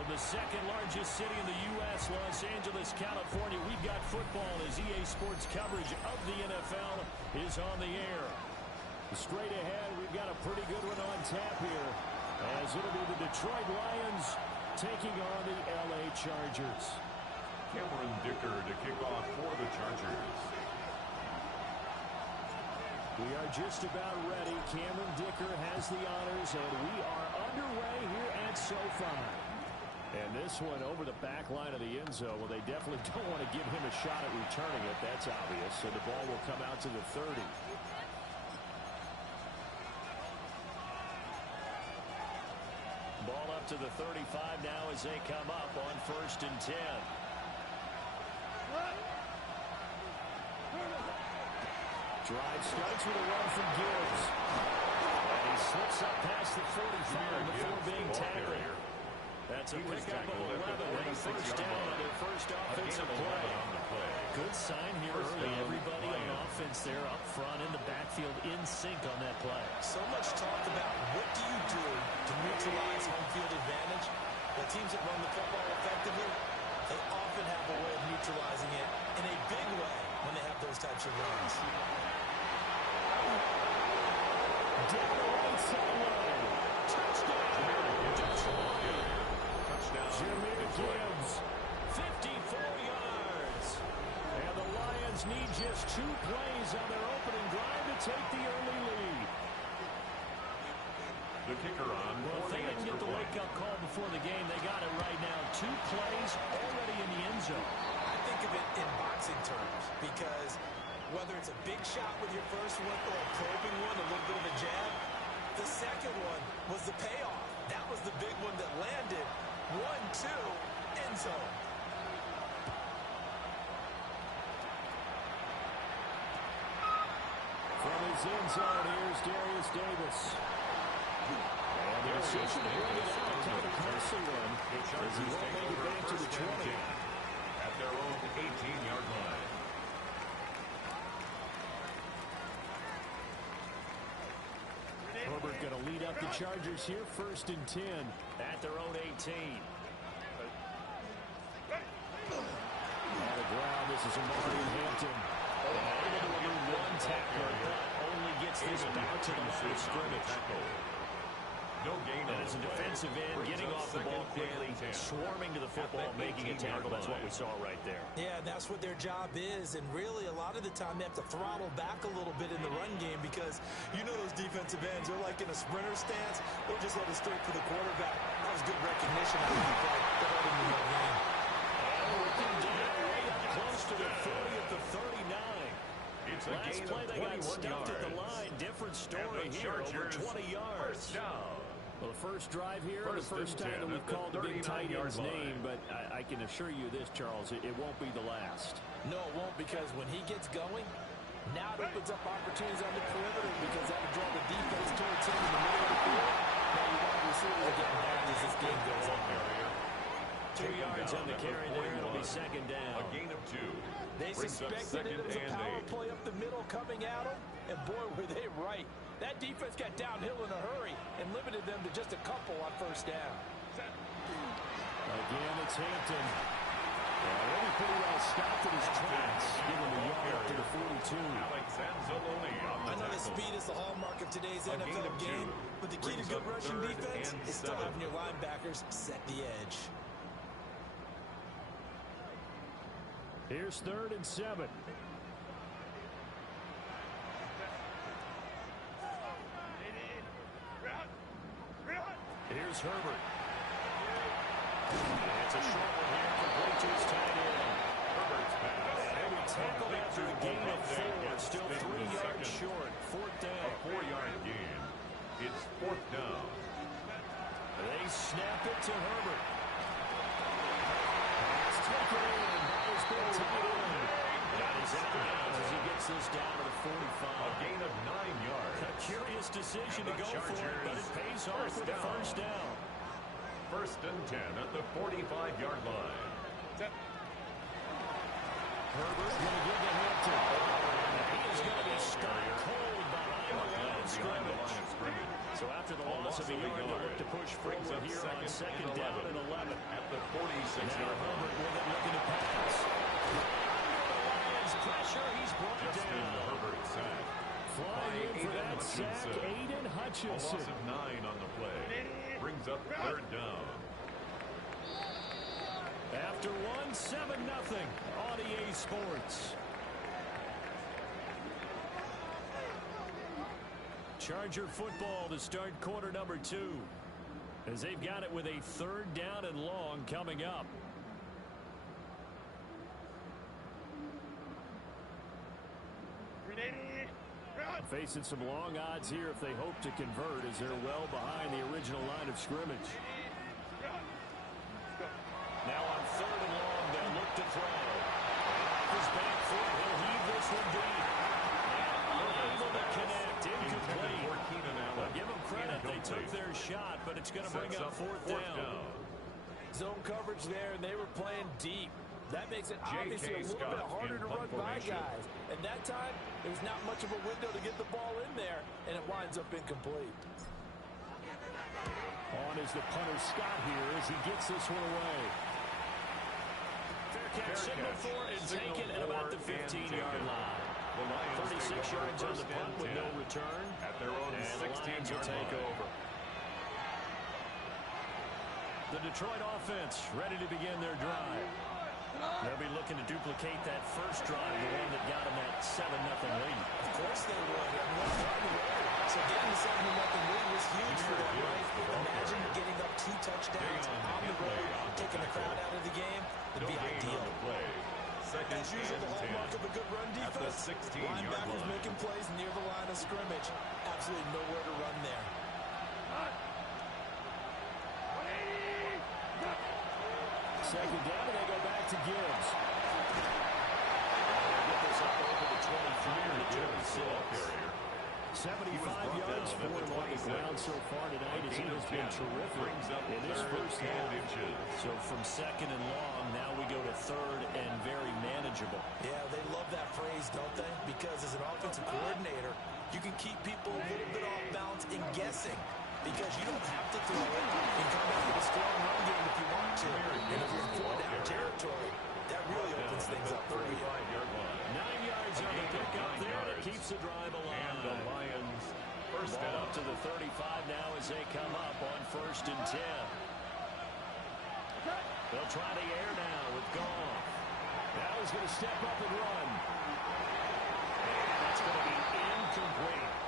From the second largest city in the U.S., Los Angeles, California, we've got football as EA Sports coverage of the NFL is on the air. Straight ahead, we've got a pretty good one on tap here, as it'll be the Detroit Lions taking on the L.A. Chargers. Cameron Dicker to kick off for the Chargers. We are just about ready. Cameron Dicker has the honors, and we are underway here at SoFi. And this one over the back line of the end zone. Well, they definitely don't want to give him a shot at returning it. That's obvious. So the ball will come out to the 30. Ball up to the 35 now as they come up on 1st and 10. Drive starts with a run from Gibbs. And he slips up past the 45 before being tackled. That's a pickup of 11 and a first down on their first offensive play. Good sign here early. Everybody on offense there up front in the backfield in sync on that play. So much talk about what do you do to neutralize home field advantage. The teams that run the football effectively, they often have a way of neutralizing it in a big way when they have those types of runs. Down the right sideline. Touchdown. Jameer Gibbs, 54 yards. And the Lions need just 2 plays on their opening drive to take the early lead. The kicker on. Well, if they didn't get the wake-up call before the game, they got it right now. 2 plays already in the end zone. I think of it in boxing terms because whether it's a big shot with your first one or a probing one, a little bit of a jab, the second one was the payoff. That was the big one that landed. 1-2, end zone. From his end zone, here's Darius Davis. And the decision to bring it out, kind of a costly one, as he won't make it back to the 20. At their own 18-yard line. Herbert going to lead up the Chargers here, 1st and 10 at their own 18. On the ground, this is Amari Hampton. Able to elude 1 tackler, but only gets this back to the line of scrimmage. No gain on as a defensive end, getting off the ball quickly, swarming to the football, making a tackle. That's what we saw right there. Yeah, that's what their job is. And really, a lot of the time, they have to throttle back a little bit in the run game because you know those defensive ends, they're like in a sprinter stance. They're just headed straight for the quarterback. That was good recognition out of the play. They're holding the no game. And looking down right up close to the 30 at the 39. It's a Last gain play, they got stuffed yards. at the line. Different story here, over 20 yards. First down. Well, the first drive here, the first time that we've called the big tight end's name, but I can assure you this, Charles, it won't be the last. No, it won't, because when he gets going, now it opens up opportunities on the perimeter because that'll draw the defense towards him in the middle of the field. Now you wide receivers are getting bad as this game goes on. 2 yards on the carry there. It'll be 2nd down. A gain of 2. They suspected it as a power play up the middle coming at them, and boy, were they right. That defense got downhill in a hurry and limited them to just a couple on 1st down. Again, it's Hampton. Already pretty well stopped at his tracks, giving the yard up to the 42. I know the speed is the hallmark of today's NFL game, but the key to good rushing defense is still having your linebackers set the edge. Here's 3rd and 7. Here's Herbert. And it's a short one here, complete to his tight end. Herbert's pass. And we tackled after a gain of 4. Still 3 yards short. 4th down. A 4-yard gain. It's 4th down. They snap it to Herbert. Pass taken in by his big tight end. That is out of bounds as he gets this down to the 45. A gain of 9 yards. A curious decision to go for it, but it pays off with a first down. 1st and 10 at the 45-yard line. Herbert's going to give to Hampton. He is going to be stuck cold behind the line of scrimmage. So after the loss loss of a yard to look to push forward here on second down and 11. At the 46-yard line. Herbert with it looking to pass. Lions pressure. He's brought Justin down. Herbert sack. Flying in for that sack, Aiden A Hutchinson. loss of 9 on the play. Brings up third down. After one, 7-0 on EA Sports. Charger football to start quarter number 2. As they've got it with a third down and long coming up. Facing some long odds here if they hope to convert, as they're well behind the original line of scrimmage. Now on third and long, they'll look to throw. Off his back foot, he'll heave this one deep. And unable to connect, incomplete. Well, give them credit, they took their shot, but it's going to bring up fourth down. Zone coverage there, and they were playing deep. That makes it obviously a little bit harder to run by guys. And that time, there's not much of a window to get the ball in there, and it winds up incomplete. On is the punter Scott here as he gets this one away. Fair catch signal for and taken at about the 15-yard line. 36 yards on the punt with no return. At their own and the Lions will take over. The Detroit offense ready to begin their drive. They'll be looking to duplicate that first drive, the one that got them that 7-0 lead. Of course they would. So getting the 7-0 lead was huge for them, right? Imagine getting up 2 touchdowns on the road, taking the crowd out of the game. It'd be ideal. As usual, the hallmark of a good run defense. Linebackers making plays near the line of scrimmage. Absolutely nowhere to run there. Second down, and they go back to Gibbs. Get this up over the 23 to 26. 75 yards for him on the ground so far tonight as he has been terrific in his first half. So from second and long, now we go to third and very manageable. Yeah, they love that phrase, don't they? Because as an offensive coordinator, you can keep people a little bit off balance and guessing. Because you don't have to throw it and come back with a strong run game if you want to. And if you're in 4-down territory, that really opens things up for you. 9 yards on the pickup there. That keeps the drive alive. And the Lions first down up to the 35 now as they come up on 1st and 10. They'll try the air now with Goff. Now he's going to step up and run. And that's going to be incomplete.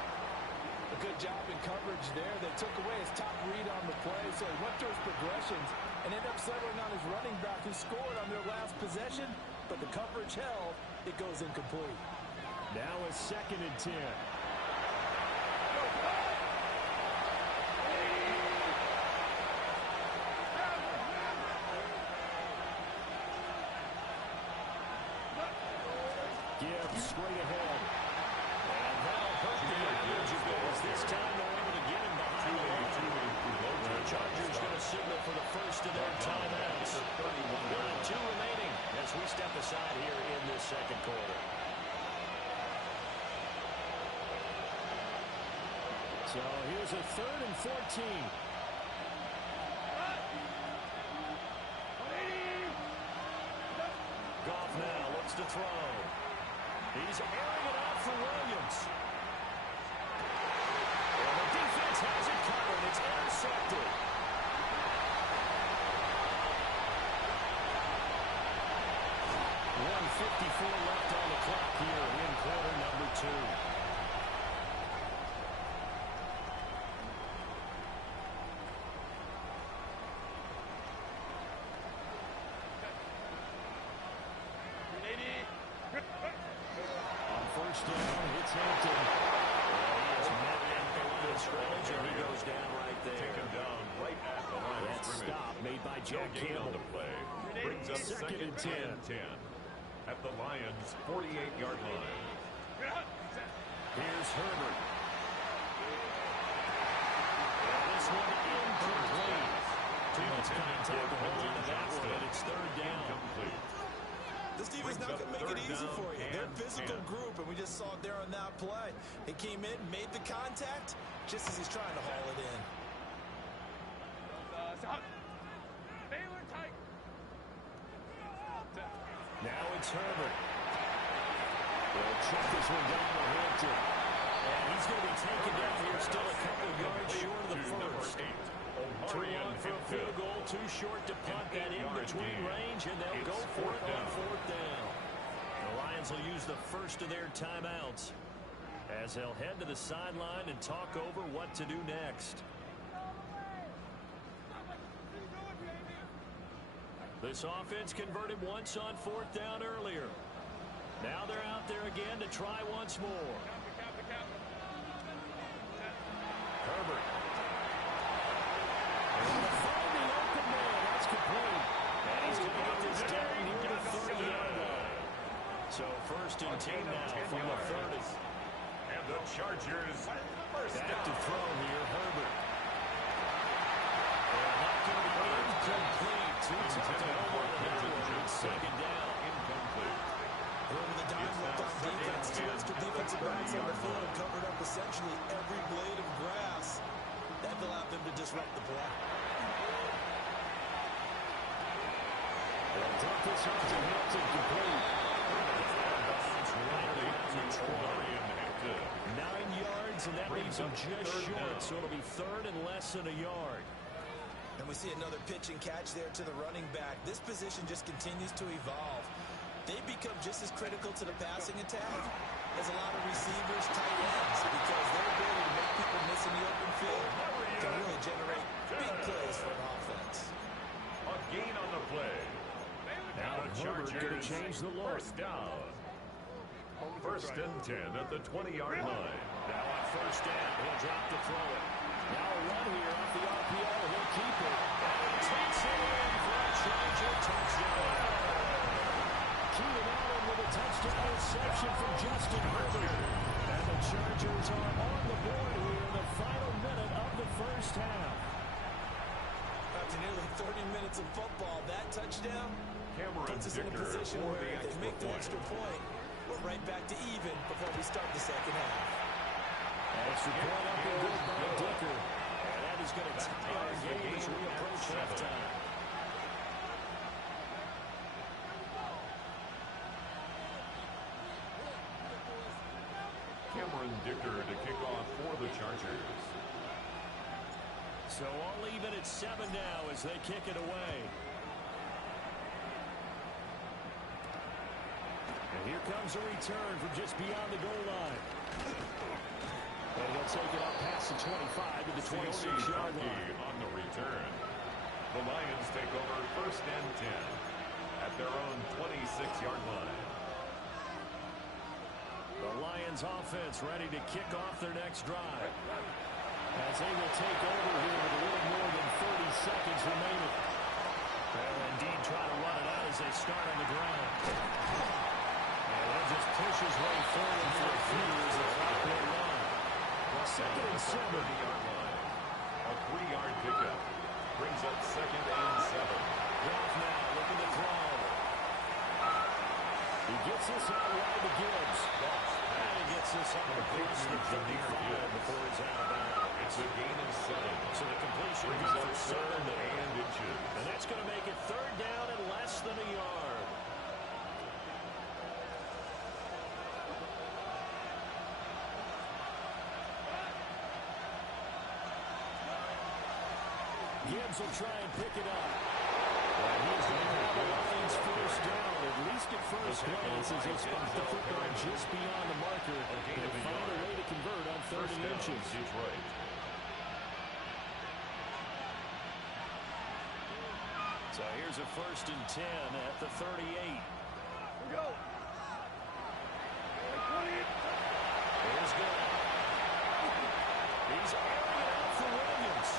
A good job in coverage there. They took away his top read on the play, so he went through his progressions and ended up settling on his running back who scored on their last possession, but the coverage held. It goes incomplete. Now a 2nd and 10. Gibbs straight ahead. And that'll hurt the average a bit as this time they're able to get him behind the line. The Chargers going to signal for the first of their timeouts. 2 remaining as we step aside here in this second quarter. So here's a 3rd and 14. Goff now looks to throw. He's airing it out for Williams. And the defense has it covered. It's intercepted. .154 left on the clock here in quarter number 2. On 1st down, it's Hampton. He is met at the line of scrimmage, and he goes down right there. Take him down right at the line of That scrimmage. stop made by Jack Campbell. Campbell. On the play. Brings up 2nd and 10. At the Lions' 48-yard line. Here's Herbert. And this one incomplete. Too much contact to hold on to that one, but it's 3rd down. Incomplete. This defense not going to make it easy for you. They're a physical group, and we just saw it there on that play. He came in, made the contact, just as he's trying to haul it in. Now it's Herbert. They'll check this one down to Hampton. And he's going to be taken down here, still a couple of yards short of the first. 3 on for a field goal, too short to punt that in between range, and they'll go for it on 4th down. The Lions will use the first of their timeouts as they'll head to the sideline and talk over what to do next. This offense converted once on 4th down earlier. Now they're out there again to try once more. Herbert. And finding open man. That's complete. And he's going to get this down near the 30-yard line. So 1st and 10 now from the 30. And the Chargers back to throw here, Herbert. And not going to be incomplete. Too tough to hold on to that one. 2nd down. Incomplete. Over the dime left on defense. 2 extra defensive backs on the field covered up essentially every blade of grass. That allowed them to disrupt the play. They'll drop this off to Hampton complete. 9 yards, and that leaves them just short, so it'll be 3rd and less than a yard. And we see another pitch and catch there to the running back. This position just continues to evolve. They become just as critical to the passing attack as a lot of receivers, tight ends, because their ability to make people miss in the open field can really generate big plays for an offense. A gain on the play. Now Herbert going to change the look. 1st down. 1st and 10 at the 20-yard line. Now on 1st down, he'll drop to throw it. Now a run here off the RPO. He'll keep it. And he takes it in for a Charger touchdown. Keenan Allen with a touchdown reception from Justin Herbert. And the Chargers are on the board here in the final minute of the 1st half. After nearly 30 minutes of football, that touchdown puts us in a position where if they make the extra point, we're right back to even before we start the 2nd half. Extra point up and good by Dicker. And that is going to tie our game as we approach halftime. Cameron Dicker to kick off for the Chargers. So all even at 7 now as they kick it away. And here comes a return from just beyond the goal line. And he'll take it up past the 25 to the 26-yard line. On the return. The Lions take over 1st and 10 at their own 26-yard line. The Lions offense ready to kick off their next drive. As they will take over here with a little more than 30 seconds remaining. They'll indeed try to run it out as they start on the ground. And they'll just push his way forward for a few as the clock will run. 2nd and 7. A 3-yard pickup brings up 2nd and 7. Goff now looking to throw. He gets this out wide to Gibbs. And he gets this up across the 35 before he's out of bounds. It's a gain of 7. So the completion brings up for 3rd and inches. And that's going to make it 3rd down and less than a yard. Gibbs will try and pick it up. And he's going to have the Lions 1st down, at least at first glance, as they spot the football just beyond the marker. They find a way to convert on 3rd and inches. Detroit. So here's a 1st and 10 at the 38. Go. Here's good. He's airing it out for Williams.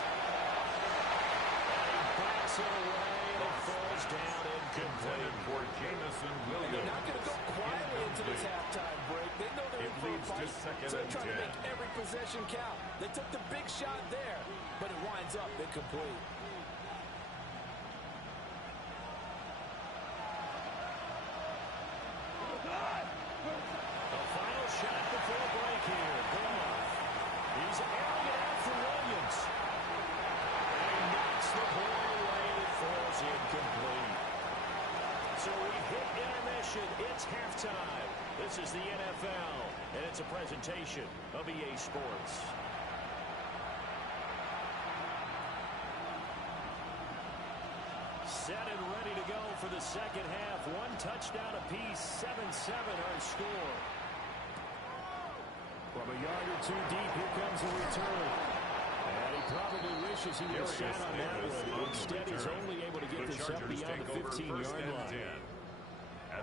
And he backs it away, and it falls down incomplete. For Jamison Williams. They're not going to go quietly into this halftime break. They know they're in for a fight, so they're trying to make every possession count. They took the big shot there, but it winds up incomplete. The final shot before break here. Goff. He's airing it out for Williams. And he knocks the ball time. This is the NFL, and it's a presentation of EA Sports. Set and ready to go for the second half. One touchdown apiece, 7-7 our score. From a yard or two deep, here comes the return. And he probably wishes he would have sat on that one. Instead, he's only able to get this up beyond the 15-yard line.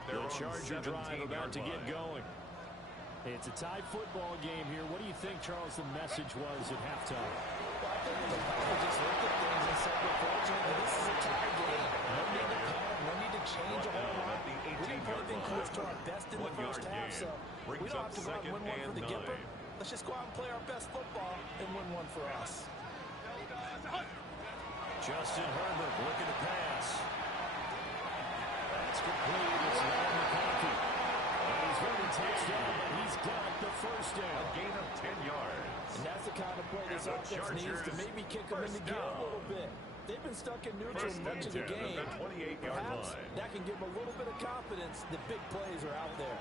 The Charger drive about to get going. It's a tie football game here. What do you think, Charles, the message was at halftime? Well, I think the Packers just looked at things and said, unfortunately, this is a tie game. No need to panic. No need to change a whole lot. We didn't play anything close to our best in the first half, so we don't have to go out and win one for the Gipper. Let's just go out and play our best football and win one for us. Justin Herbert looking to pass. That's complete. It's not McConkey. And he's going to touchdown, but he's got the first down. A gain of 10 yards. And that's the kind of play this offense needs to maybe kick them in the gear a little bit. They've been stuck in neutral much of the game. Perhaps that can give them a little bit of confidence that big plays are out there.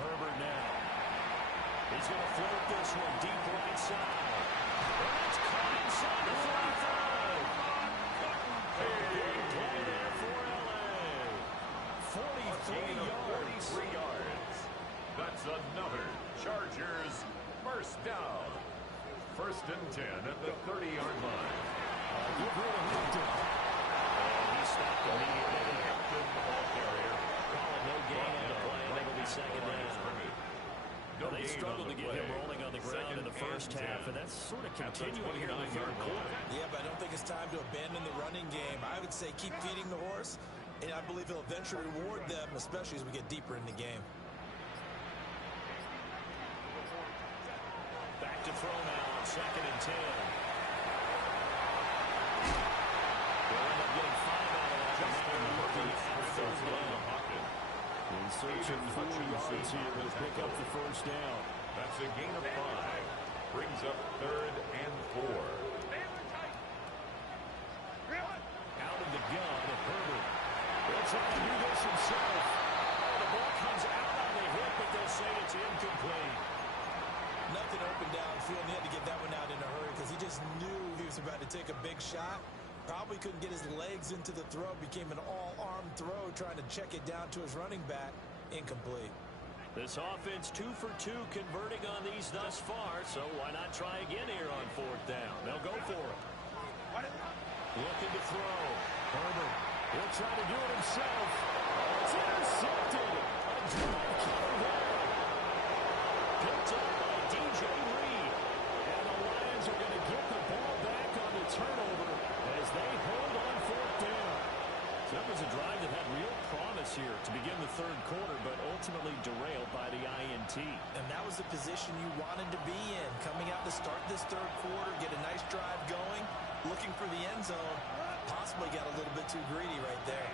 Herbert now. He's going to float this one deep right side. And that's caught inside the 45. Big play there for L.A. 43 yards. That's another Chargers first down. First and 10 at the 30-yard line. He really hooked it. And he stopped immediately. Captain the ball carrier. Calling no gain on the play, and it'll be second down. They struggled to get him rolling on the ground in the first half, and that's sort of continuing here in the third quarter. Yeah, but I don't think it's time to abandon the running game. I would say keep feeding the horse, and I believe he'll eventually reward them, especially as we get deeper in the game. Back to throw now on second and 10. They'll end up getting 5 out of that. They're looking at third down. In search of 4 yards here to pick up the first down. That's a gain of 5. Brings up third and 4. Out of the gun of Herbert. He'll try to do this himself. The ball comes out on the hit, but they'll say it's incomplete. Nothing open downfield, and he had to get that one out in a hurry because he just knew he was about to take a big shot. Probably couldn't get his legs into the throw. Became an all-arm throw, trying to check it down to his running back. Incomplete. This offense 2 for 2 converting on these thus far, so why not try again here on fourth down? They'll go for it. Looking to throw. Herbert. He'll try to do it himself. It's intercepted. A drive kill there. Picked up by DJ Reed. And the Lions are going to get the ball back on the turnover as they hold on fourth down. So that was a drive that had real promise here to begin the third quarter, but ultimately derailed by the INT. And that was the position you wanted to be in. Coming out to start this third quarter, get a nice drive going, looking for the end zone. Possibly got a little bit too greedy right there.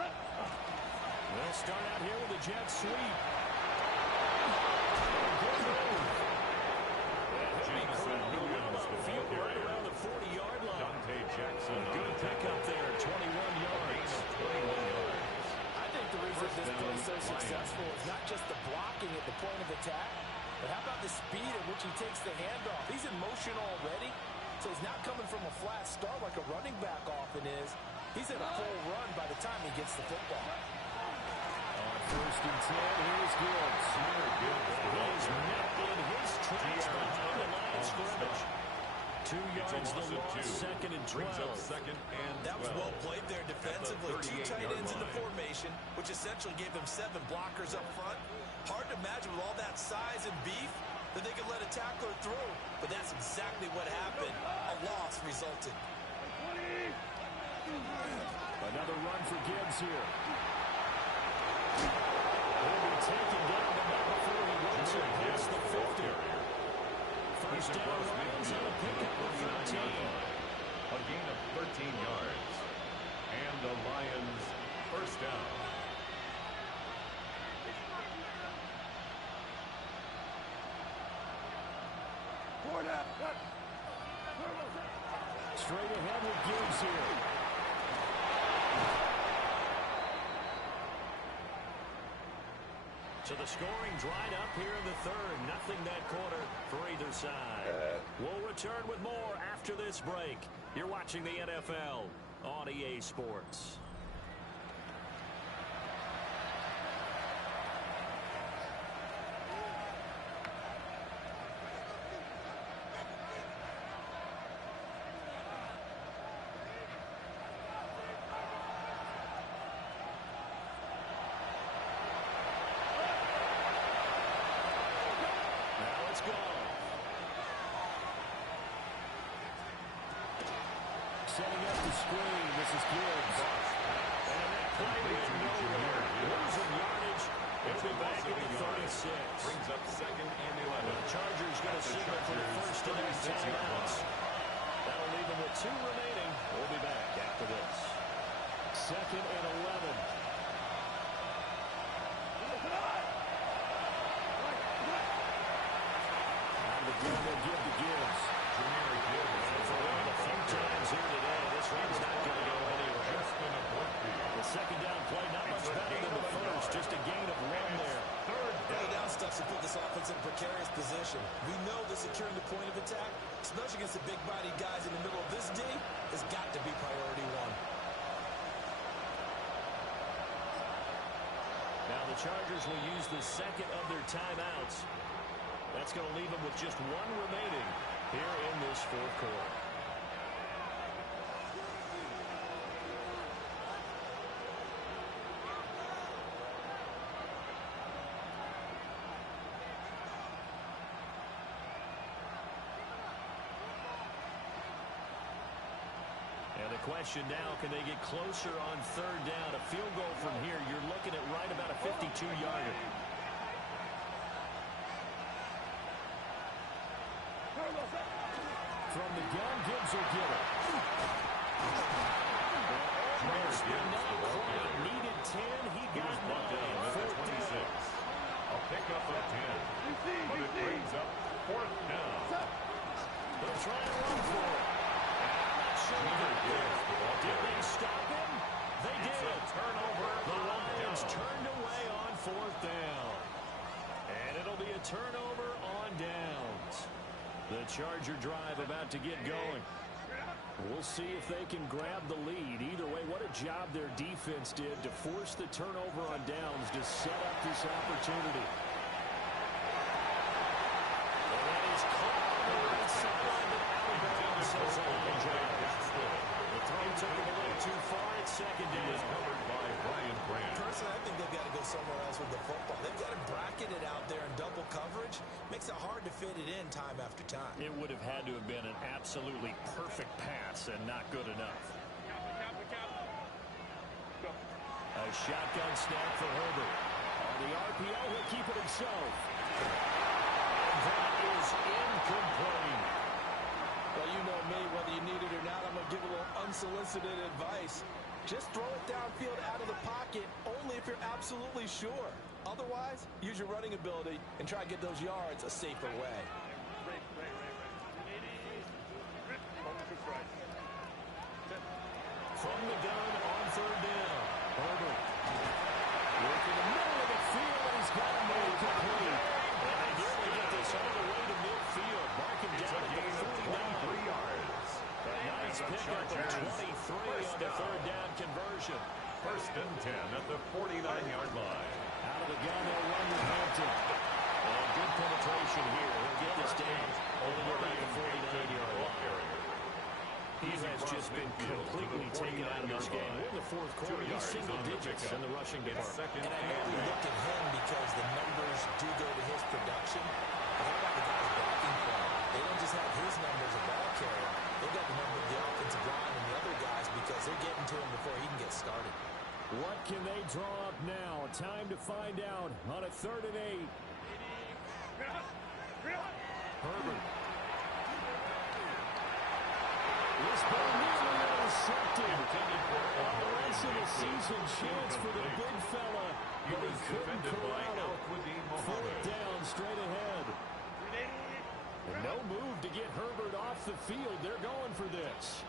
They'll start out here with a jet sweep. Field right around the 40-yard line. Dante Jackson. Good pickup there, 21 yards. I think the reason this play is so successful is not just the blocking at the point of attack, but how about the speed at which he takes the handoff? He's in motion already, so he's not coming from a flat start like a running back often is. He's in a full run by the time he gets the football. On first and 10, here's Gibbs. He is met in his tracks behind the line of scrimmage. 2 yards the loss, second and 12. That was well played there defensively. 2 tight ends in the formation, which essentially gave them 7 blockers up front. Hard to imagine with all that size and beef that they could let a tackler through, but that's exactly what happened. A loss resulted. Another run for Gibbs here. He'll be taken down, but not before he works it past the 50. First down, Lions on a pickup of 13. A gain of 13 yards. And the Lions first down. Straight ahead with Gibbs here. So the scoring dried up here in the third. Nothing that quarter for either side. We'll return with more after this break. You're watching the NFL on EA Sports. Setting up the screen. This is Gibbs. And that play went nowhere. Losing yardage. It'll be back at the 36. Brings up second and 11. The Chargers going to signal for the first of their timeouts. That'll leave them with 2 remaining. We'll be back after this. Second and 11. And the gun will give to Gibbs. For one of the few times here today, this one's not going to go anywhere. The second down play, not much better than the first. Just a gain of 1 there. Early down stuff to put this offense in a precarious position. We know that securing the point of attack, especially against the big-bodied guys in the middle of this D, has got to be priority 1. Now the Chargers will use the second of their timeouts. That's going to leave them with just 1 remaining here in this fourth quarter. And the question now, can they get closer on third down? A field goal from here, you're looking at right about a 52-yarder. From the gun, Gibbs will get it. Almost not quite. Needed 10. He got 9. 26. A pickup of 10. But it brings up fourth down. They'll try and run for it. I'm not sure he got there. Did they stop him? They did. Turnover. The Lions turned away on fourth down. And it'll be a turnover on downs. The Charger drive about to get going. We'll see if they can grab the lead. Either way, what a job their defense did to force the turnover on downs to set up this opportunity. And that is caught on the right sideline, but out of bounds as a line drive. The throw took him a little too far at second down. Covered by Brian Grant. Personally, I think they've got to go somewhere else with the football. They've got to bracket it out there in double coverage. Makes it hard to fit it in time after time. It would have had to have been an absolutely perfect pass and not good enough. A shotgun snap for Herbert. On the RPO, he'll keep it himself. And that is incomplete. Well, you know me, whether you need it or not, I'm going to give a little unsolicited advice. Just throw it downfield out of the pocket only if you're absolutely sure. Otherwise, use your running ability and try to get those yards a safer way. From the gun on third down, Herbert. Working the middle of the field, and he's got him complete. And they nearly get this all the way to midfield. Mark him down at the 49. yards. A nice pickup of 23 on the third down conversion. First and 10 at the 49-yard line. Out of the gun, they'll run with Hampton. And good penetration here. He'll get this down. Only go back to 49-yard line. He has just been completely taken out of this game. In the fourth quarter, he's single digits in the rushing department. And I know we look at him because the numbers do go to his production. But how about the guys blocking for him? They don't just have his numbers of ball carrier. They've got the number of the offensive line and the other guys because they're getting to him before he can get started. What can they draw up now? Time to find out on a 3rd and 8. Herbert. This ball nearly intercepted. The rest of the season chance for the big fella, but he couldn't corral it. Fourth down straight ahead. And no move to get Herbert off the field. They're going for this.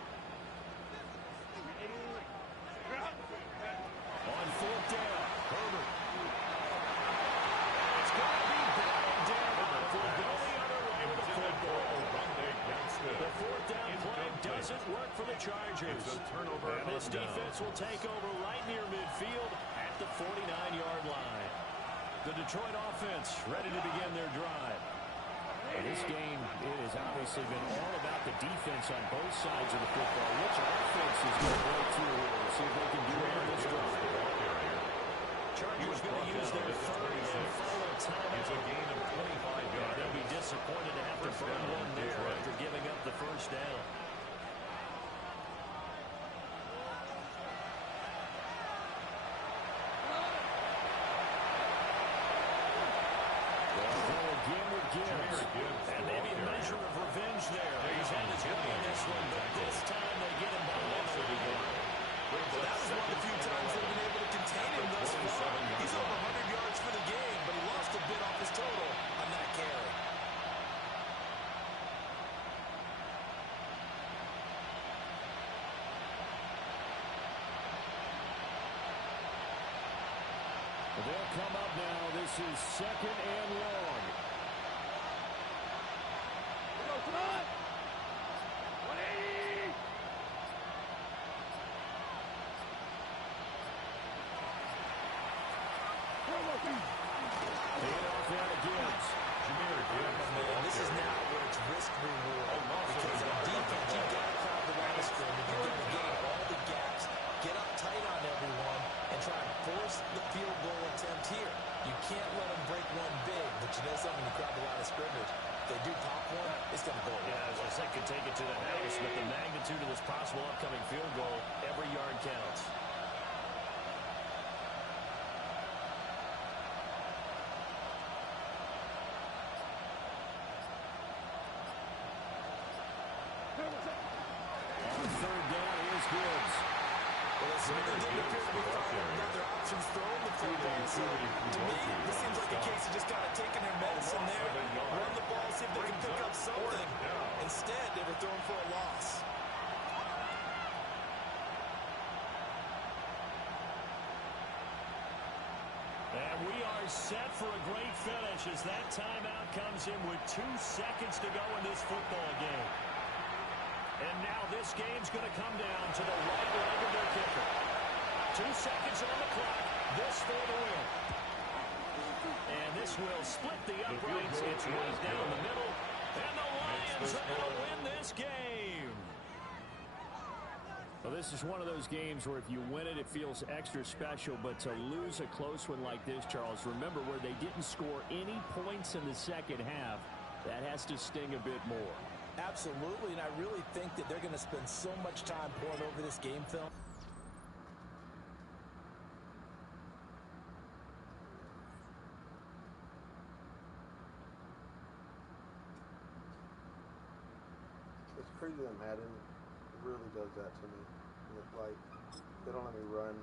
Chargers. It's a turnover And this defense will take over right near midfield at the 49-yard line. The Detroit offense ready to begin their drive. And this game, it has obviously been all about the defense on both sides of the football. Which offense is going to break through here? We'll see if they can do it on this drive. Chargers going to use their third and final timeout. It's a gain of 25 yards. They'll be disappointed to have to burn one there after giving up the first down. And maybe a measure of revenge there. He's had his way in this one, but this time they get him by well, that was one of the few times they've been able to contain him thus far. He's over 100 yards for the game, but he lost a bit off his total on that carry. They'll come up now. This is second and long. Come on! 180! Hand off now to Gibbs. Man, this is now where it's risk-reward. Because on defense, you've got to crowd the line of scrimmage. You've got to get in all the gaps, get up tight on everyone, and try and force the field goal attempt here. You can't let them break one big, but you know something, you crowd the line of scrimmage. If they do pop one, it's going to go away. Yeah, as I said, could take it to the house, but the magnitude of this possible upcoming field goal, every yard counts. On third down, here's Gibbs. Well, listen, there didn't appear to be other options throwing the football. So, to me, this seems like a case of just kind of taking their medicine there, run the ball, see if they can pick up something. Instead, they were throwing for a loss. And we are set for a great finish as that timeout comes in with 2 seconds to go in this football game. And now this game's going to come down to the right leg of their kicker. 2 seconds on the clock. This for the win. And this will split the uprights. It's right down the middle. And the Lions are going to win this game. Well, this is one of those games where if you win it, it feels extra special. But to lose a close one like this, Charles, remember where they didn't score any points in the second half, that has to sting a bit more. Absolutely, and I really think that they're going to spend so much time pouring over this game film. It's crazy that Madden really does that to me. It's like they don't let me run.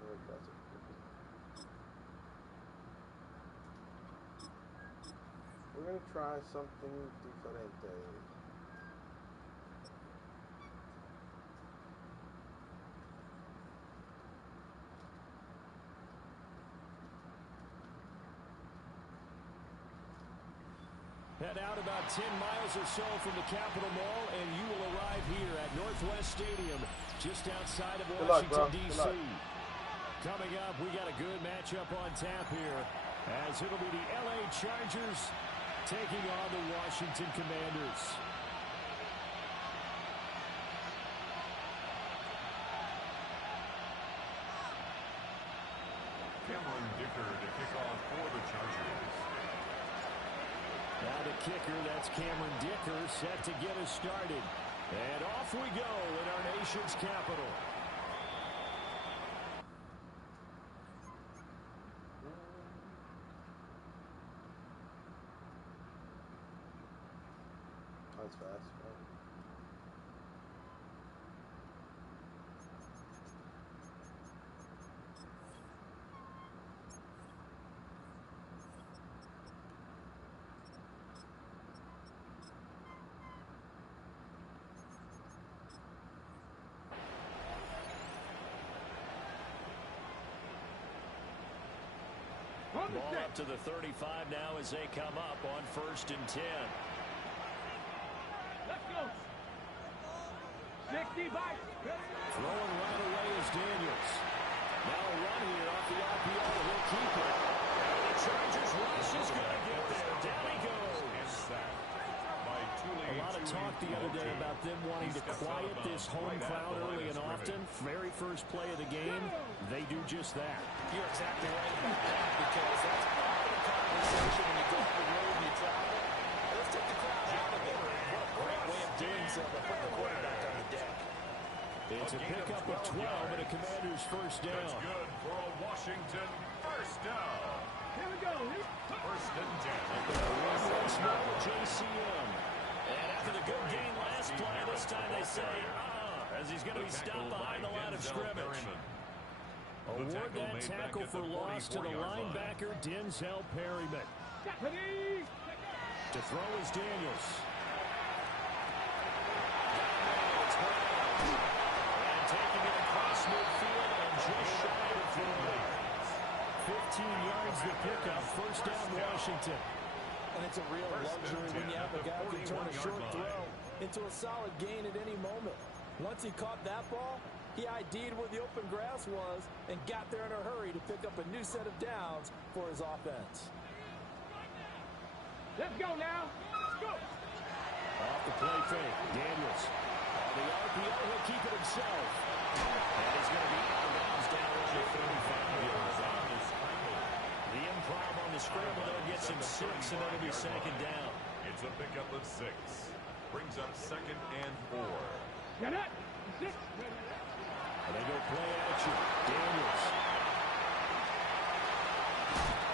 Very aggressive. We're gonna try something diferente. Head out about 10 miles or so from the Capitol Mall, and you will arrive here at Northwest Stadium, just outside of Washington, D.C. Coming up, we got a good matchup on tap here, as it'll be the L.A. Chargers taking on the Washington Commanders. Cameron Dicker to kick off for the Chargers. Now the kicker, that's Cameron Dicker, set to get us started. And off we go in our nation's capital. That's fast. Ball up to the 35 now as they come up on 1st and 10. Throwing right away is Daniels. Now a run here off the RPO. He'll keep it. And the Chargers rush is going to get there. Down he goes. A lot of talk the other day about them wanting to quiet this home crowd early and often. Very first play of the game, they do just that. You're exactly right about that, because that's part of the conversation when you go on the road and you travel. Let's take the crowd out of it. What a great way of doing so by putting the quarterback on the deck. It's a pickup of 12 and a Commander's first down. That's good for a Washington first down. Here we go. First and 10. Once more, JCM. And after the good gain last play, this time they say, as he's going to be stopped behind the line of scrimmage. Award that tackle for loss to the linebacker, Denzel Perryman. To throw is Daniels. And taking it across midfield and just shy of 15 yards the pickup. First down, Washington. And it's a real luxury when you have a guy who can turn a short throw into a solid gain at any moment. Once he caught that ball, he ID'd where the open grass was and got there in a hurry to pick up a new set of downs for his offense. Let's go now. Let's go. Off the play fake, Daniels. On the RPO, he'll keep it himself. And he's going to be out of bounds down at the 35 yards. The improv on the scramble, though, gets him 6, and that'll be second down. It's a pickup of 6. Brings up second and 4. Get it. 6. And they go play action. Daniels.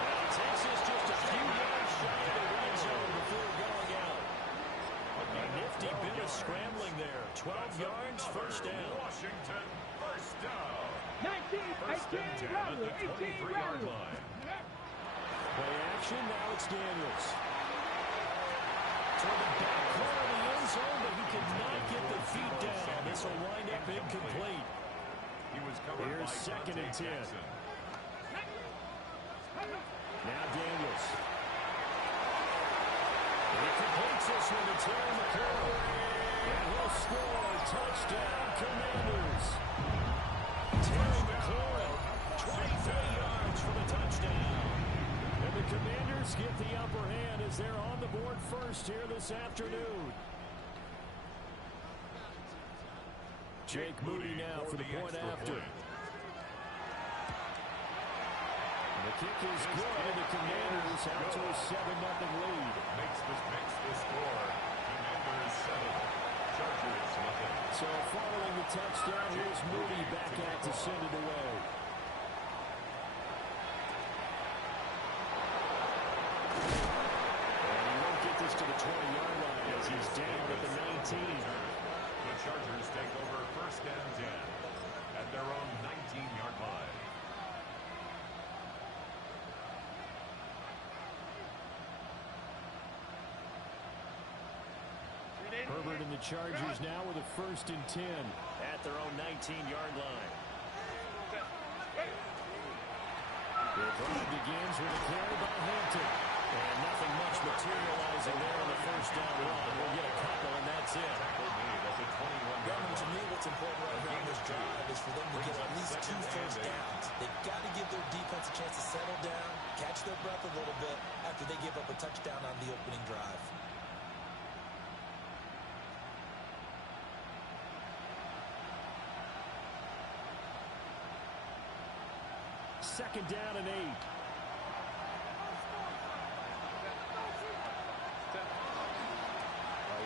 And he takes this just a few yards shy of the red zone before going out. A nifty bit of scrambling there. 12 yards, first down. Washington, first down. 19, First 18, and 10 at Rattler, the 18, 23-yard Rattler. line. Play action, now it's Daniels. Toward the back corner of the end zone, but he cannot get the feet down. This will wind up incomplete. He was covered Here's by second and 10. Jackson. Now Daniels. He completes this one to Terry McLaurin. And he'll score. Touchdown, Commanders. Terry McLaurin, 23 yards for the touchdown. And the Commanders get the upper hand as they're on the board first here this afternoon. Jake Moody now for the point after. The kick is good, and the Commanders out to a 7-0 lead. Makes the score. Commanders 7. Chargers nothing. So following the touchdown, here's Moody back out to send it away. And he won't get this to the 20-yard line as he's down at the 19. The Chargers take over first and 10 at their own 19-yard line. Herbert and the Chargers now with a first and 10 at their own 19-yard line. The drive begins with a carry by Hampton. And nothing much materializing there on the first down run. We'll get a couple, and that's it. Governor, to me, what's important right here on this drive is for them to get at least 2 first downs. They've got to give their defense a chance to settle down, catch their breath a little bit after they give up a touchdown on the opening drive. Second down and 8. A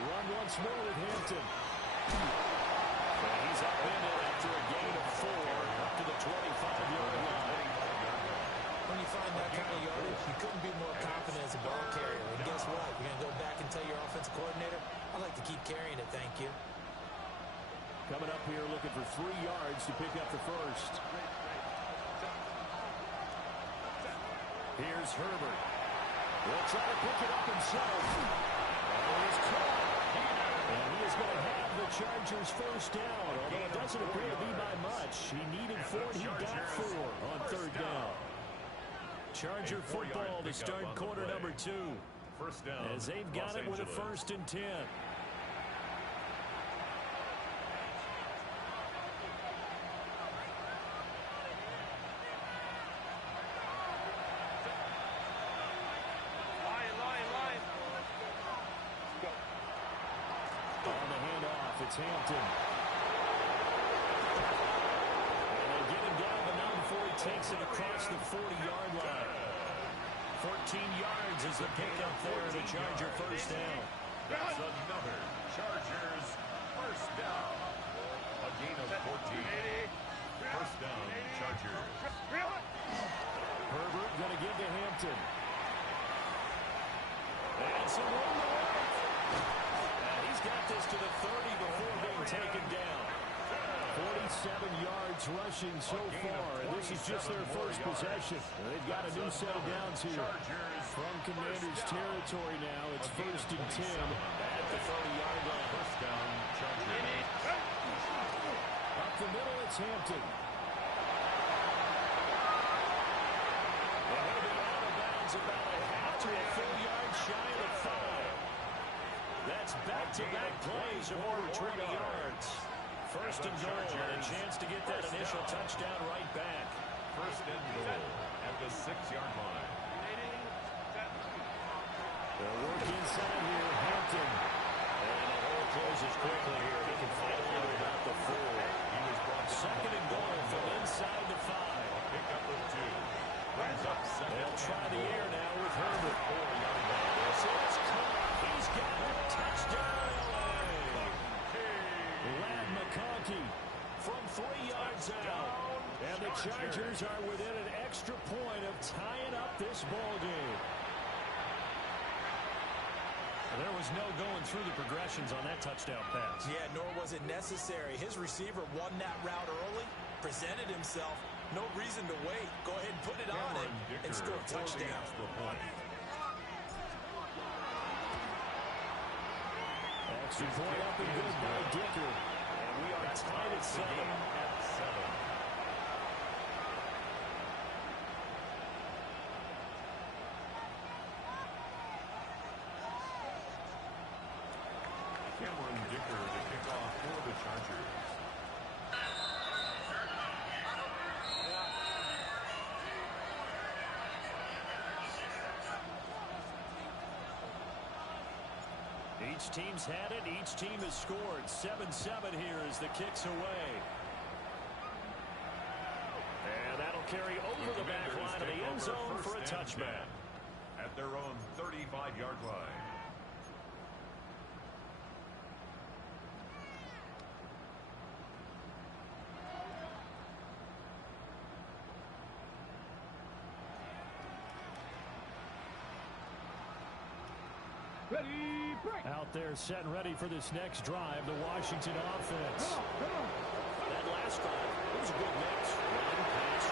run once more with Hampton. And he's up in it after a gain of 4 up to the 25-yard line. When you find that kind of yardage, you couldn't be more confident as a ball carrier. And guess what? You're going to go back and tell your offensive coordinator, I'd like to keep carrying it, thank you. Coming up here looking for 3 yards to pick up the first. Here's Herbert. He'll try to pick it up himself. And he's caught. And he is going to have the Chargers first down. Although it doesn't appear to be by much. He needed 4 and he got 4 on third down. Charger football to start quarter number 2. First down. As they've got it with a first and 10. It's Hampton. And they get him down, but not before he takes it across the 40-yard line. 14 yards is the pickup there, and the Charger first down. That's another Chargers first down. A gain of 14. First down, Chargers. Herbert going to give to Hampton. And some room to work. And he's got this to the 30 before being taken down. 47 yards rushing so far, and this is just their first possession. They've got a new set of downs here. From Commanders territory now, it's 1st and 10 at the 30-yard line. First down, Chargers. Up the middle, it's Hampton. And he'll be out of bounds about a half to a full yard shy of the 5. That's back-to-back plays of over 20 yards. First and goal, and a chance to get that initial touchdown right back. First and goal at the 6-yard line. They'll work inside here, Hampton. And the hole closes quickly here. He can fight along about the 4. He was brought down. Second and goal from inside the 5. A pickup of 2. Brings up second. They'll try the air now with Herbert. 4-yard line. This is caught. He's got a touchdown. Lad McConkey from 3 yards out. And the Chargers are within an extra point of tying up this ball game. There was no going through the progressions on that touchdown pass. Yeah, nor was it necessary. His receiver won that route early, presented himself. No reason to wait. Go ahead and put it on it and score a touchdown. Extra point up and good by Dicker. And we are tied at 7. Cameron Dicker to kick off for the Chargers. Each team's had it. Each team has scored. 7-7 here as the kick's away. And that'll carry over the back line of the end zone for a touchback. At their own 35-yard line. Ready, break. Out there set and ready for this next drive, the Washington offense. Come on. That last drive, it was a good mix. Run, pass.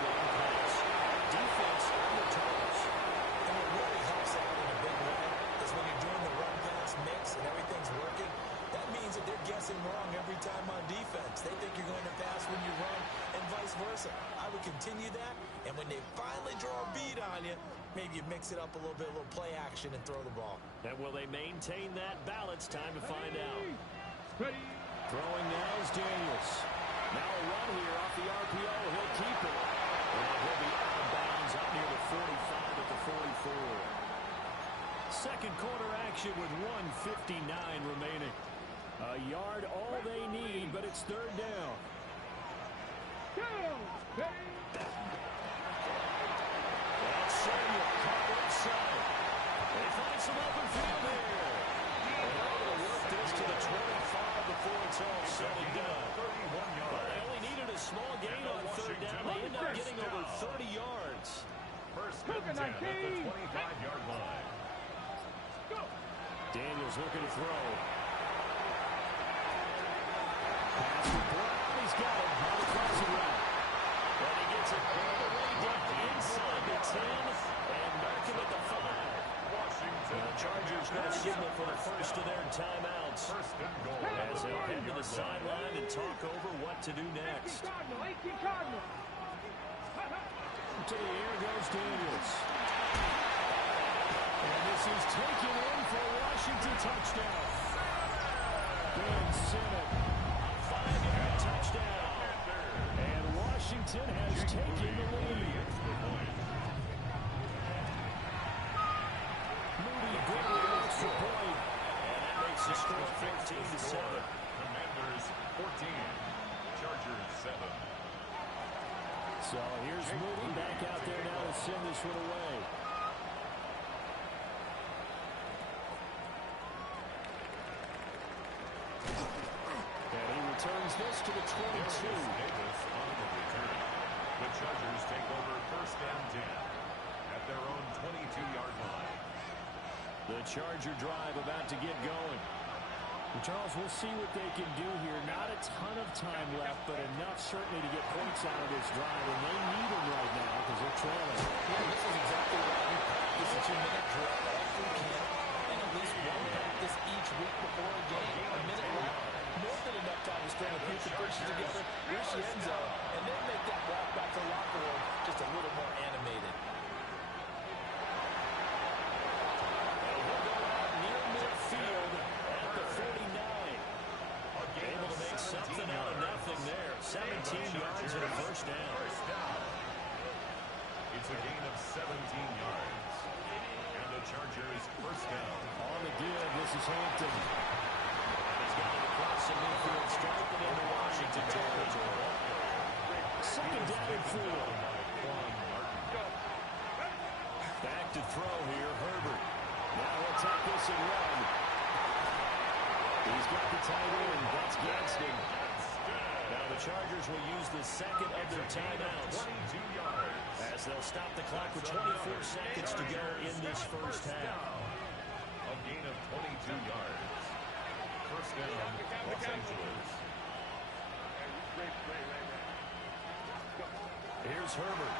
Defense on the toes. And what really helps out in a big way is when you're doing the run-pass mix and everything's working, that means that they're guessing wrong every time on defense. They think you're going to pass when you run and vice versa. I would continue that, and when they finally draw a bead on you, maybe you mix it up a little bit, a little play action, and throw the ball. And will they maintain that balance? Time to find out. Ready. Throwing now is Daniels. Now a run here off the RPO. He'll keep it. And he'll be out of bounds up near the 45 at the 44. Second quarter action with 1:59 remaining. A yard all they need, but it's third down. Go. Ready. That's Samuel caught inside. They find some open field here. And they're able to work this to the 25 before it's all said and done. 31 yards. But they only needed a small gain on third down. They end up getting over 30 yards. First and 10 at the 25-yard line. Go. Daniels looking to throw. Pass to Brown. He's got it. On the crossing route. And he gets it all the way down inside the 10 and mark him at the 5. Washington. The Chargers going to signal for the first of their timeouts. First and goal. As they head to the sideline and talk over what to do next. 18 Cardinal. To the air goes Daniels. And this is taken in for a Washington touchdown. Ben Simmons, a 5-yard touchdown. And Washington has taken the lead. Moody good with an extra point. And that makes the score 14-7. Commanders 14. Chargers 7. So here's Moody back out there now to send this one away. And he returns this to the 22. Davis on the return. The Chargers take over 1st and 10 at their own 22-yard line. The Charger drive about to get going. Well, Charles, we'll see what they can do here. Not a ton of time left, but enough certainly to get points out of this drive, and they need them right now because they're trailing. Yeah, this is exactly why we practice a 2-minute drill every camp, and at least one practice each week before a game. A minute left, more than enough time to string a few completions together, reach the end zone, and then make that walk back to the locker room just a little more animated. Near midfield at the 49. Able to make something out of nothing there. 17 yards and a first down. It's a gain of 17 yards. And the Chargers first down. On the give, this is Hampton. And he's got it across the midfield, striking into Washington territory. Second down and 4. Back to throw here, Herbert. Now he'll take this and run. He's got the tight end. That's Gadsden. Now the Chargers will use the second of their timeouts 22 yards. as they'll stop the clock with 24 seconds to go in this first half. A gain of 22 yards. First down, Los Angeles. Here's Herbert.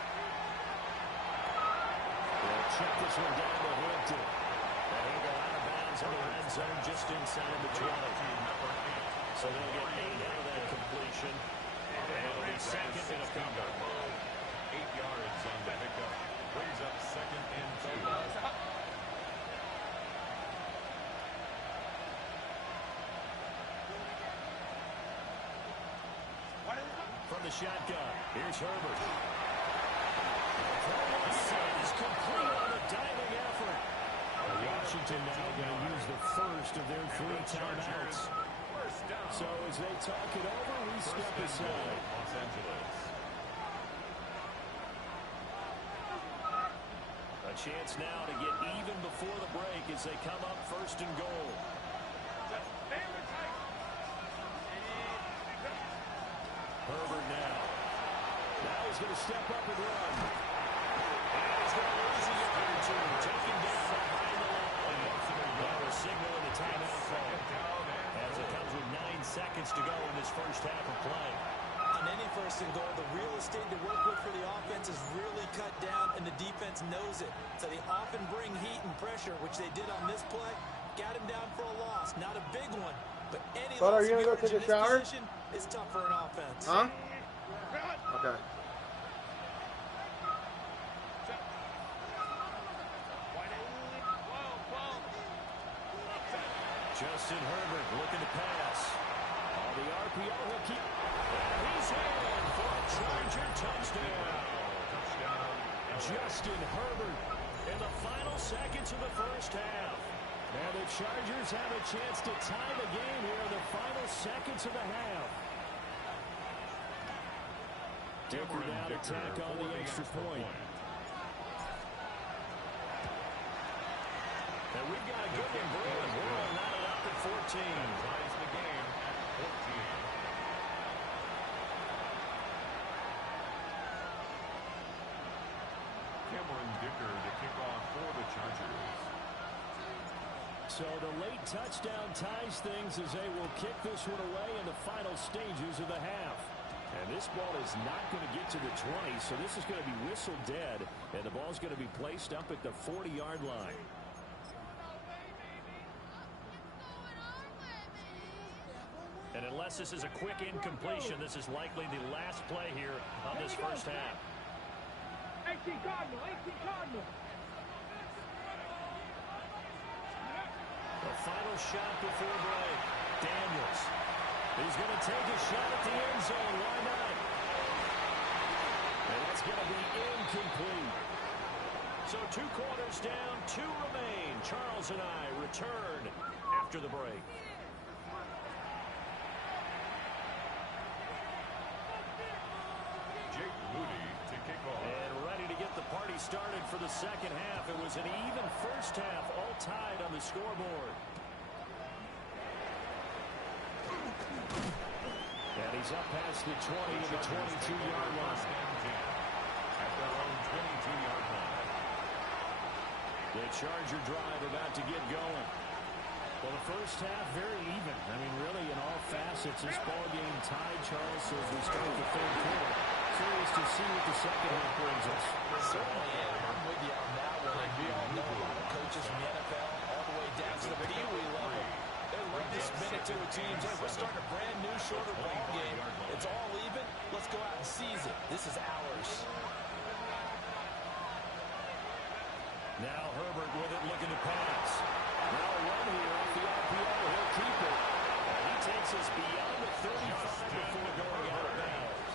They'll check this one down to Hampton. And he'll go out of bounds on the red zone just inside the 20. So they'll get 8 out of that completion. And it'll be second and a pickup. 8 yards on the pickup. Brings up second and 2. From the shotgun, here's Herbert. Throw is complete on a diving effort. Washington now going to use the first of their 3 timeouts. So as they talk it over, we step aside. Los Angeles. A chance now to get even before the break as they come up first and goal. Herbert now. Now he's going to step up and run. And he's going to lose a yard or two. Taken down behind the line. Now we're signaling the timeout call as it comes with 9 seconds to go in this first half of play. On any first and goal, the real estate to work with for the offense is really cut down, and the defense knows it. So they often bring heat and pressure, which they did on this play. Got him down for a loss. Not a big one, but any But are loss you of gonna go yardage take a in this shower? position is tough for an offense. Huh? Okay. Justin Herbert looking to pass. On the RPO, he'll keep. And he's in for a Charger touchdown. Justin Herbert in the final seconds of the first half. And the Chargers have a chance to tie the game here in the final seconds of the half. Dicker now to tack on the extra point. And we've got a good one brewing. We're all knotted up at 14. Ties the game at 14. Cameron Dicker to kick off for the Chargers. So the late touchdown ties things as they will kick this one away in the final stages of the half. And this ball is not going to get to the 20, so this is going to be whistled dead, and the ball's going to be placed up at the 40-yard line. And unless this is a quick incompletion, this is likely the last play here of this first half. 18 Cardinal, 18 Cardinal. The final shot before break. Daniels. He's going to take a shot at the end zone. Why not? And that's going to be incomplete. So 2 quarters down, 2 remain. Charles and I return after the break. started for the second half. It was an even first half, all tied on the scoreboard. And he's up past the 20 to the 22-yard line. At their own 22-yard line. The Charger drive about to get going. Well, the first half, very even. I mean, really, in all facets, this ball game tied, Charles, so as we start the third quarter. Curious to see what the second half brings us. Certainly, and I'm with you on that one. And we all know a lot of coaches from the NFL all the way down to the Pee Wee level. They love to spin it to a team. Hey, we're starting a brand new, shorter ball game. It's all even. Let's go out and seize it. This is ours. Now Herbert with it, looking to pass. Now a run here off the RPO. He'll keep it. And he takes us beyond the 35 before going out of bounds.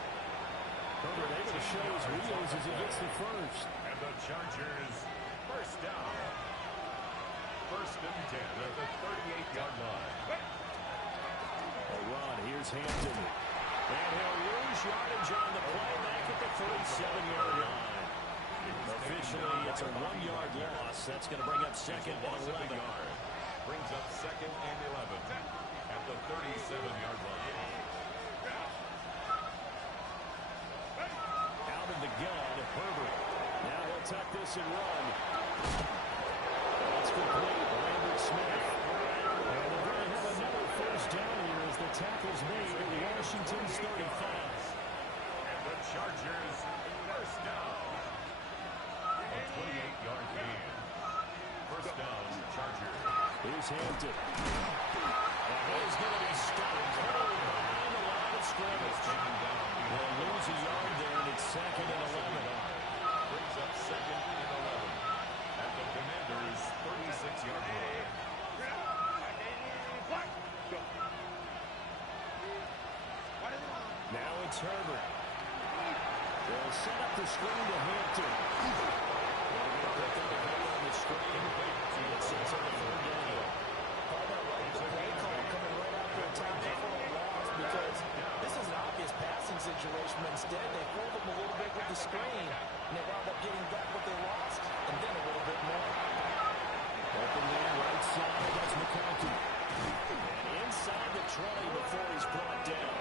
Herbert able to show his wheels as he gets the first. And the Chargers first down. First and 10 at the 38-yard line. A run. Here's Hampton. And he'll lose yardage on the play back at the 37-yard line. Officially, it's a 1-yard loss. That's going to bring up second and 11. Brings up second and 11 at the 37-yard line. Out of the gun, Herbert. Now he'll tuck this and run. That's complete. Lambert Smith. And they're going to have another first down here as the tackle's made at Washington's 35. And the Chargers first down. A 28-yard gain. First down, Chargers. Here's Hampton. And he's going to be stopped cold behind the line of scrimmage. They'll lose a yard there, and it's second and 11. Brings up second and 11 at the Commanders' 36-yard line. Now it's Herbert. They'll set up the screen to Hampton. On the screen. It sets up the third down. The play call coming right after a tackle for a loss because this is an obvious passing situation, but instead they fooled them a little bit with the screen, and they wound up getting back what they lost, and then a little bit more. Open man right side. That's McConkey. And inside the 20 before he's brought down.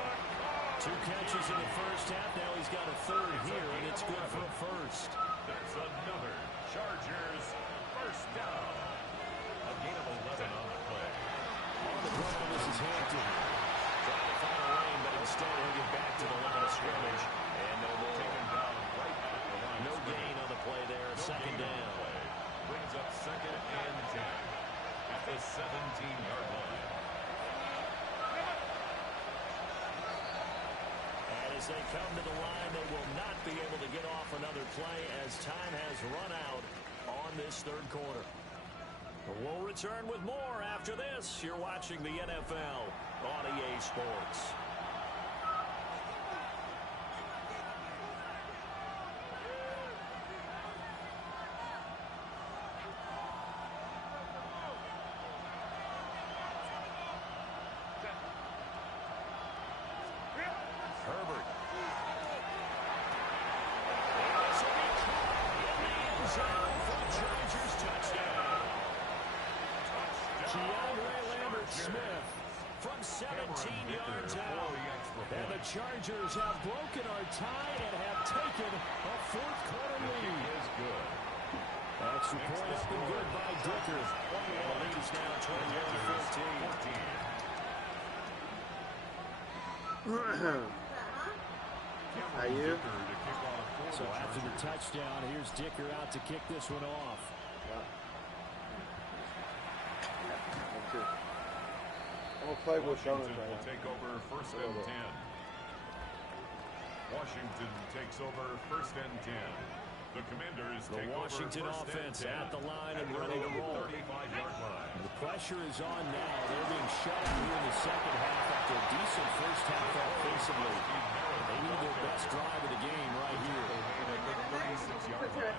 2 catches in the first half. Now he's got a third here, and it's good for a first. That's another Chargers first down. A gain of 11 on the play. On the ground, this is Hampton. Trying to find a lane, but instead he'll get back to the line of scrimmage. And no more. Taken down right at the line. No gain on the play there. Second down. Brings up second and 10 at the 17-yard line. And as they come to the line, they will not be able to get off another play as time has run out on this third quarter. We'll return with more after this. You're watching the NFL on EA Sports. Herbert. This will be caught in the end zone for the Chargers touchdown. Lambert Smith from 17 yards out. And the Chargers have broken our tie and have taken a fourth quarter lead. Is good. Extra point up and good by Dicker. And the lead is now 21-14. How you? So after the touchdown, here's Dicker out to kick this one off. I'm going to play with Washington Jonas right will now. take over first and 10. Washington takes over first and 10. The Commanders The take Washington over first offense and 10 at the line and their ready to own roll. 35-yard line. The pressure is on now. They're being shut out here in the second half after a decent first half offensively. They need their best drive of the game right here.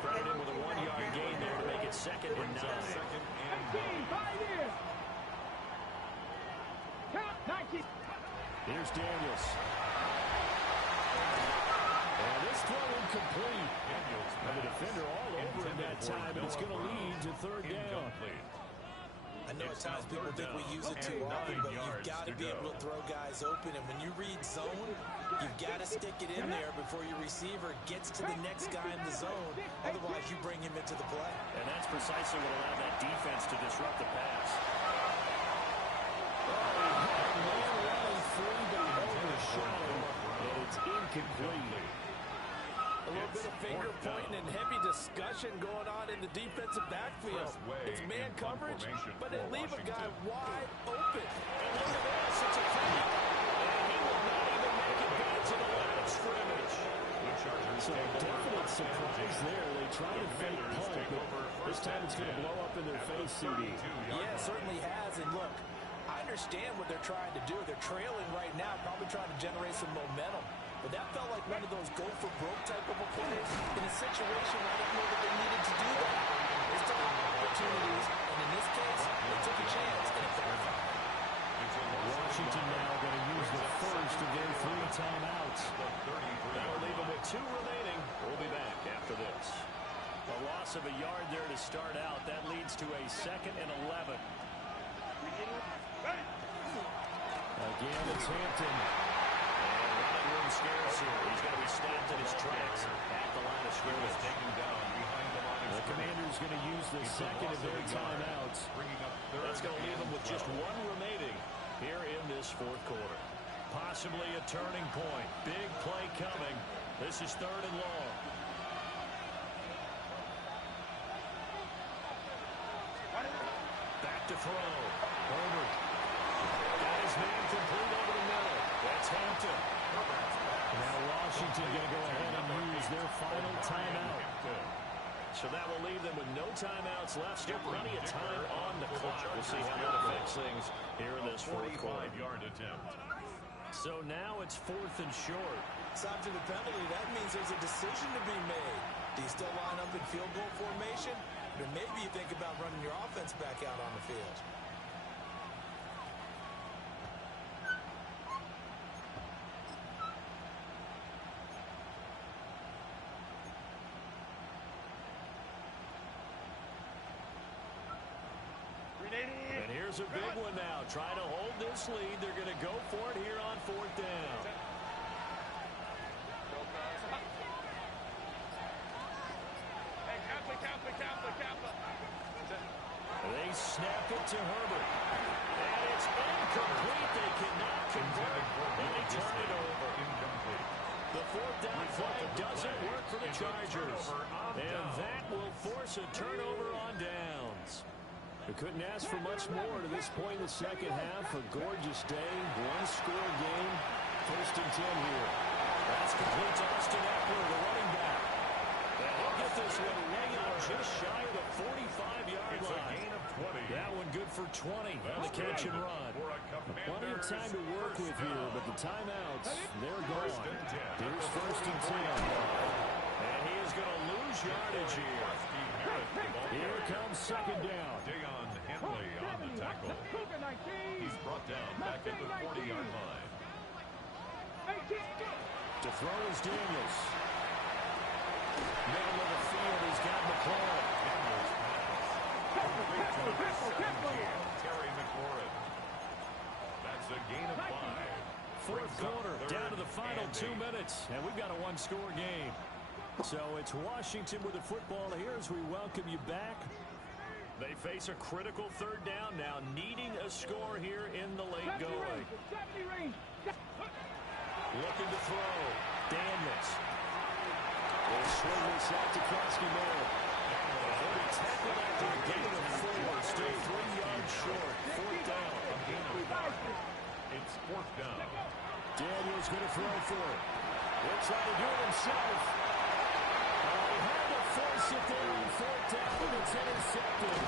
Crowded in with a 1-yard gain there to make it second and 9. Second and 9. Count 19. Here's Daniels. And this throw incomplete. Daniels And the defender all time, and it's going to lead to third down. I know at times people think we use it too often, but you've got to be able to throw guys open. And when you read zone, you've got to stick it in there before your receiver gets to the next guy in the zone. Otherwise, you bring him into the play. And that's precisely what allowed that defense to disrupt the pass. And it's incomplete. A little bit of finger pointing and heavy discussion going on in the defensive backfield. It's man coverage, but they leave a guy wide open. And look at this, it's a fake. And he will not even make it back to the line of scrimmage. So definite surprise there. They try to fake punt, but this time it's going to blow up in their face, CD. Yeah, it certainly has. And look, I understand what they're trying to do. They're trailing right now, probably trying to generate some momentum. But that felt like one of those go-for-broke type of a plays. In a situation, I didn't know that they needed to do that. They still have opportunities, and in this case, they took a chance, and it backfired. Washington now going to use the first of their 3 timeouts. That'll leave them with 2 remaining. We'll be back after this. A loss of a yard there to start out. That leads to a 2nd and 11. Again, it's Hampton. Scarce here. He's going to be stopped in his tracks at the line of scrimmage. Taken down behind the line of scrimmage. The Commanders going to use the 2nd of their timeouts. That's going to leave them with just 1 remaining here in this 4th quarter. Possibly a turning point. Big play coming. This is 3rd and long. Back to throw. Herbert. Got his man complete over the middle. That's Hampton. Now Washington going to go ahead and use their final timeout. So that will leave them with no timeouts left. Still plenty of time on the clock. We'll see how that affects things here in this 4th quarter. 45-yard attempt. So now it's 4th and short. Aside from the penalty, that means there's a decision to be made. Do you still line up in field goal formation? Or maybe you think about running your offense back out on the field. And here's a big one now. Trying to hold this lead. They're going to go for it here on 4th down. They snap it to Herbert. And it's incomplete. They cannot convert. And they turn it over. The 4th down play doesn't work for the Chargers. And that will force a turnover on downs. We couldn't ask for much more to this point in the 2nd half. A gorgeous day, 1-score game. 1st and 10 here. That's complete to Austin Eckler, the running back. And he'll get this one regular just shy of the 45-yard line. A gain of 20. That one good for 20 on the catch and run. Plenty of time to work with here, but the timeouts, they're gone. Here's 1st and 10. And he is going to lose yardage here. Here comes 2nd down. Deion Henley on the tackle. He's brought down back at the 40-yard line. To throw is Daniels. Middle of the field, he's got McLaurin. Terry McLaurin. That's a gain of 5. 4th quarter, down to the final 2 minutes, and we've got a 1-score game. So it's Washington with the football here as we welcome you back. They face a critical 3rd down now, needing a score here in the late going. Looking to throw. Daniels. Will swing this out to Krosky Moore. They'll be tackled after a gain of 4. Still 3 yards short. 4th down. It's 4th down. Daniels going to throw for it. He'll try to do it himself. He had to force it there on 4th down, and it's intercepted.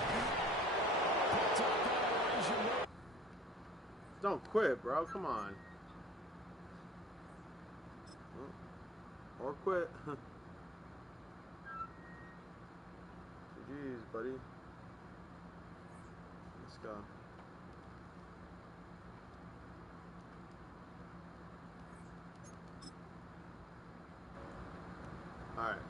Picked up by Elijah Moore. Don't quit, bro. Come on. Or quit. Jeez, buddy. Let's go. All right.